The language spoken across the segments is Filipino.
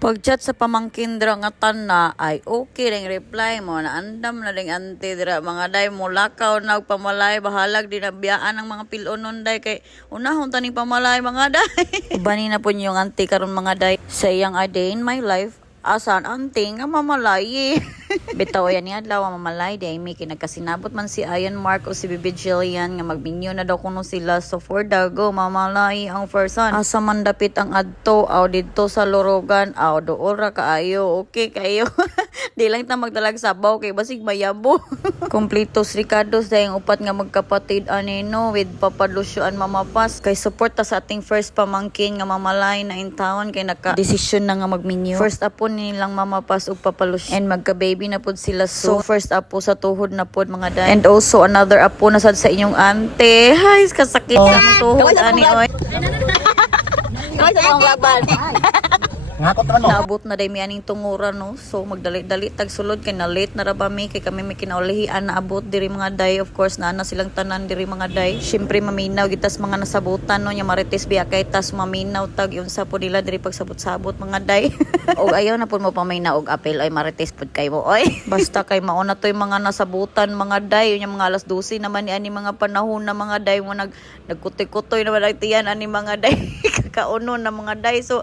Pag-chat sa pamangkin dira nga tana ay okay ring reply mo na andam na ding ante dira mga day mo lakaw na og pamalay bahalag din nabiyaan ang mga pilonon day kay unahon taning pamalay mga day. Bani na po yung ante karon mga day sa iyang a day in my life asan ante nga mamalay. Bitaw yan ni adlaw mamalay day may kinagkasinabot man si Ian Mark o si Bibi Jillian nga magminyo na daw kuno sila so for dago mamalay ang person asa man dapit ang adto aw didto sa Lorogan aw dool ra kaayo okay kayo. Di lang ta magdalag sabaw kay basig mayabo. Kompletos Ricardos dayang upat nga magkapatid anino with Papa Lucio and Mama Paz kay support ta sa ating first pamangkin nga mamalay na in town kay naka desisyon na nga magminyo. First apo nilang Mama Paz ug Papa Lucio and magka-baby na pod sila so first apo sa tuhod na pod mga day and also another apo na sad sa inyong ante. Hay kasakit sa tuhod ani oy. Kaway sa mga laban. Ngakot naman mo. Naabot na day mi aning tunguran no. So magdali-dali tag sulod kay na late na ra ba mi kay kami may kinaulihian na abot diri mga day of course na silang tanan diri mga day. Syempre maminaw gitas mga nasabutan no nya marites biya kay tas maminaw tag unsa po nila diri pagsabot-sabot mga day. Og ayaw na pud mo paminaw og apel ay marites pud kay mo oy. Basta kay mauna toy mga nasabutan mga day nya mga alas 12 naman ni ani mga panahon na mga day mo nagkutoy-kutoy naman ang tiyan ani mga day. Kakaunon na mga day so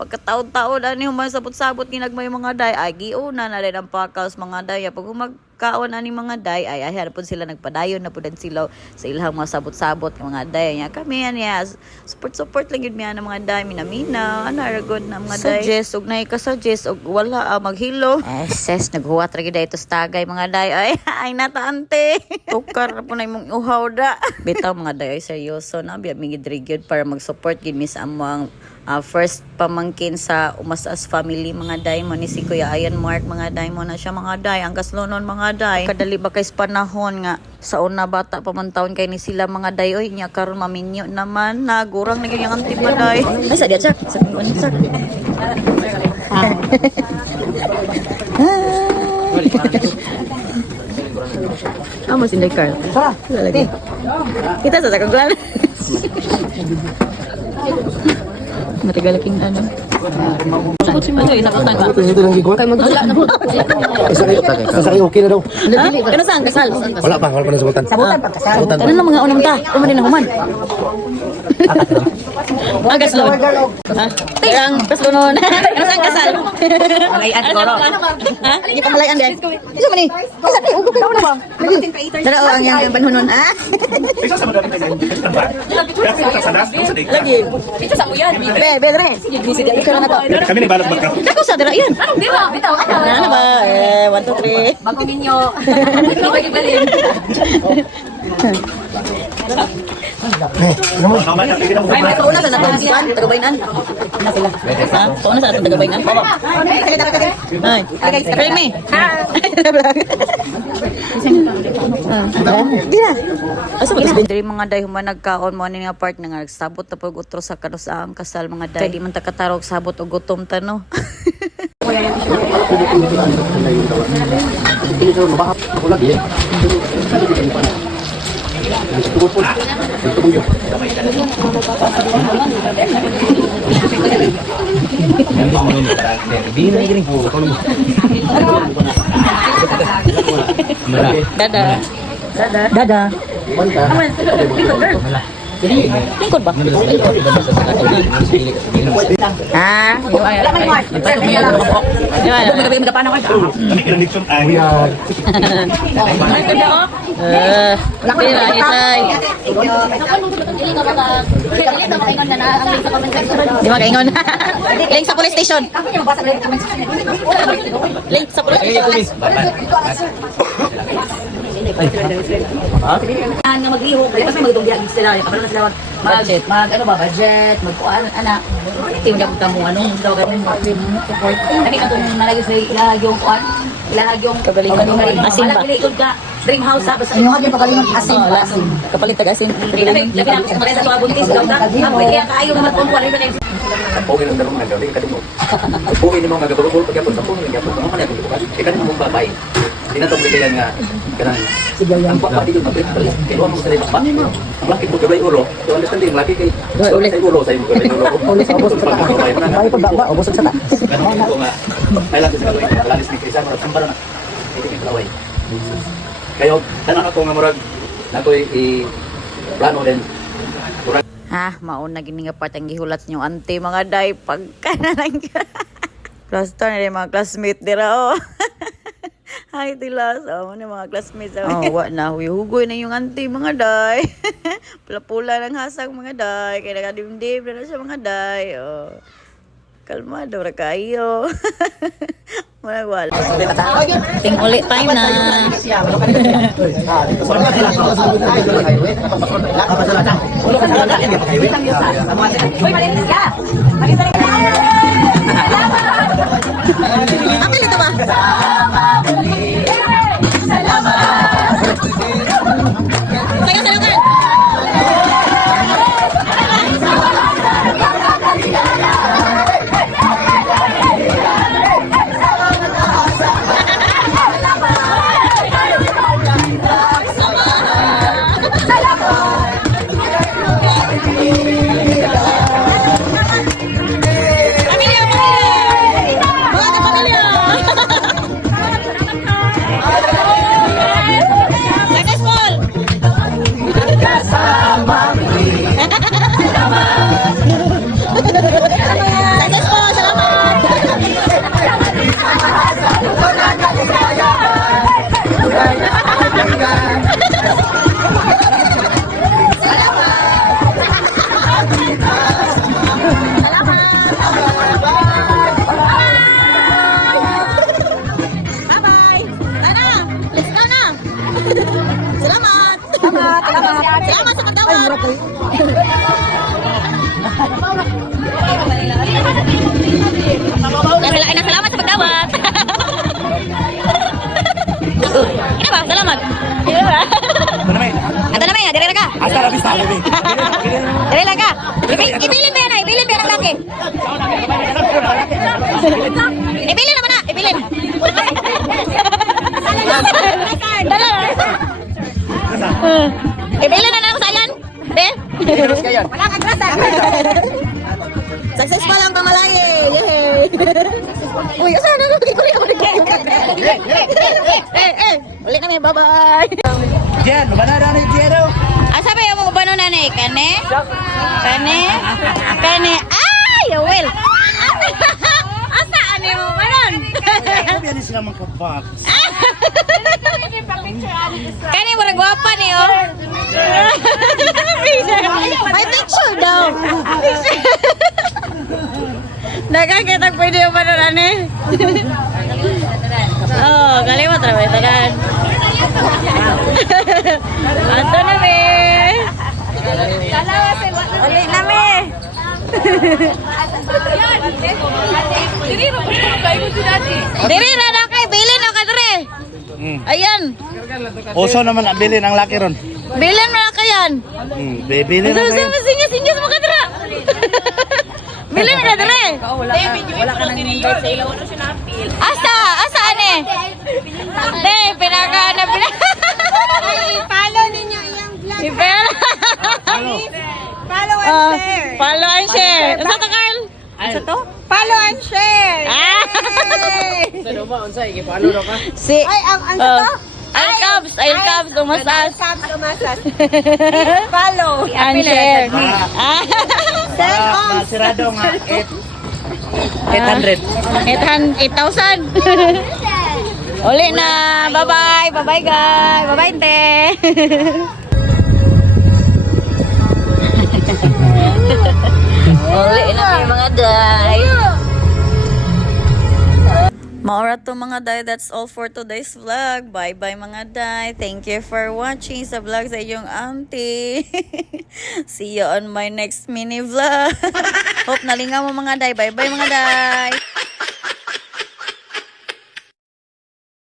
pagkataon-taon ani humay sabot-sabot ginagmay mga day ay giuna na rin ang pakaos mga day pag humagkaon ani mga day ay harapon sila nagpadayon na pudan sila sa ilang mga sabot-sabot mga day nya kami anya support lang gyud mi ana mga day minamina ana ra good na mga day suggest og nay ka suggest og wala maghilo ses naghuwat ra gyud ito sa tagay mga day ay nataante tukar po na imong uhaw da bitaw mga day ay seryoso na biya mi gid gyud para mag-support gid mi sa among first pamangkin sa Umasas family mga day mo ni si Kuya Ian Mark mga day mo na siya mga day ang kaslonon mga day kadali ba kay panahon nga sa una bata pa man taon kay ni sila mga day oy nya karon maminyo naman nagurang na gyud yung anti ba day ay sa diya sa kuno sa amo sinday Carl lagi kita sa kaglan matagal king ano. Sakot si Madoy, sakot na ba? Ito lang gigwa. Kay magdala na po. Sa kayo okay na daw. Ano saan kasal? Wala pa na sabutan. Sabutan pagkasal. Sabutan. Ano lang mga unang ta? Umanin na human. Agas lo. Ha? Ang kaslo noon. Ano saan kasal? Malayan siguro. Ha? Hindi pa malayan din. Isa man ni. Kasi ugo ka na ba? Dara ang yang banhunon ah. Isa sa madami kayo. Lagi. Ito sa uyan. Be, dre. Ikaw na to. Kami nagbalot ba ka? Ako sa dara yan. Di ba? Bitaw. Ano ba? 1 2 3. Bago ninyo. Bagi balin. Ay, may tuuna sa natagpuan, tagabaynan. Na sila. Ha? Tuuna sa tagabaynan. Ay, kaya me. Di na. Asa ba diri mga day human nagkaon mo ani nga part nga nagsabot na pag utro sa kanusaang kasal mga day. Kay di man ta katarog sabot og gutom ta no. Dada. Lingkod ba? Ah, Kami kinanitsyon ay. Di makaingon. Link sa police station. Link sa police station. Nga magliho, kasi magdugya sila. Kapag na sila budget, magkuan, anak. Hindi mo na kamo anong daw ganun support. Kasi atong nalagay sa ilahag yung kuan, ilahag yung Kagalingan. Asin ba? Malagay ka dream house sa basta. Inyong hagin pagalingon asin Oh, pa asin. kapalit tag-asin. Labi na sa mga sa tuwa buntis daw na. Kaya kaayo naman kung wala na. Pugin ang darong nagawi kadto. Pugin mo magagabol pagapon sa pugin gyapon mo kanay bukas. Ikan mo babay. Dinatong bigayan nga Kanang ang papa dito mabit balik. Kaya mo sa pa. Ang laki ko kay ulo. So understanding laki kay ulit sa ulo sa ulo. Ulit sa ubos sa ta. Ay pa ba ubos sa ta. Ko nga. Ay lang sa kaway. Lalis ni Krisa para sambara na. Ito yung kaway. Kayo tanang ako nga murag nakoy i plano din. Mauna gini nga part ang gihulat nyo ante mga day pagka na lang ka. Plus to na mga classmate dira oh. Hi tilas, oh na mga classmates. Oh, wa na hugoy na yung ante mga day. Pula-pula ng hasang mga day, kaya nakadimdim na siya mga day. Oh. Kalmado ra kayo. Wala. Ting ulit time na. Salamat sa kagawad. Salamat sa pagdawat. Ina ba? Salamat. Ato na may, dire lang ka. Hasta la vista, baby. Dire lang ka. Ibilin mo yan ay, ibilin mo yan ang laki. Ibilin naman na, ibilin. Ibilin na lang ko sa yan. Be? Wala kang grasa. Successful ang pamalaye. Yay! Uy, asa na? Ulit kami, bye-bye. Jen, banana ni Jero. Asa ba yung mga bano na na Kane? Kane? Ay, well. Asa ano mo banon? Biyan sila magkabak. Kani mo nagwapa ni oh. May picture daw. Nakakita pwede yung banon ane. Oh, kalimot ra ba tanan. Ato na me. Uli na me. Diri na na kay bilin o kadre. Ayan. Oso naman bilin ang laki ron. Bilin mo na kayan. Bilin na kayo. Sinya sa mga kadra. Bilin ka dre. Wala ka nang invite sa ilaw na sinapil. Asa ane? De, pinaka. Follow ninyo iyang vlog. Follow and share. Follow and share. Ano to, Carl? Ano to? Follow and share. Si Ay, ang to? I'll Cubs, tumasas. Subs umasas. Follow. And share. Send on. Sirado nga 800. 8,000. Uli na. Bye-bye. Bye-bye, guys. Bye-bye, te. Uli na may mga day. Maura to mga day. That's all for today's vlog. Bye-bye mga day. Thank you for watching sa vlog sa iyong auntie. See you on my next mini vlog. Hope nalingaw mo mga day. Bye-bye mga day.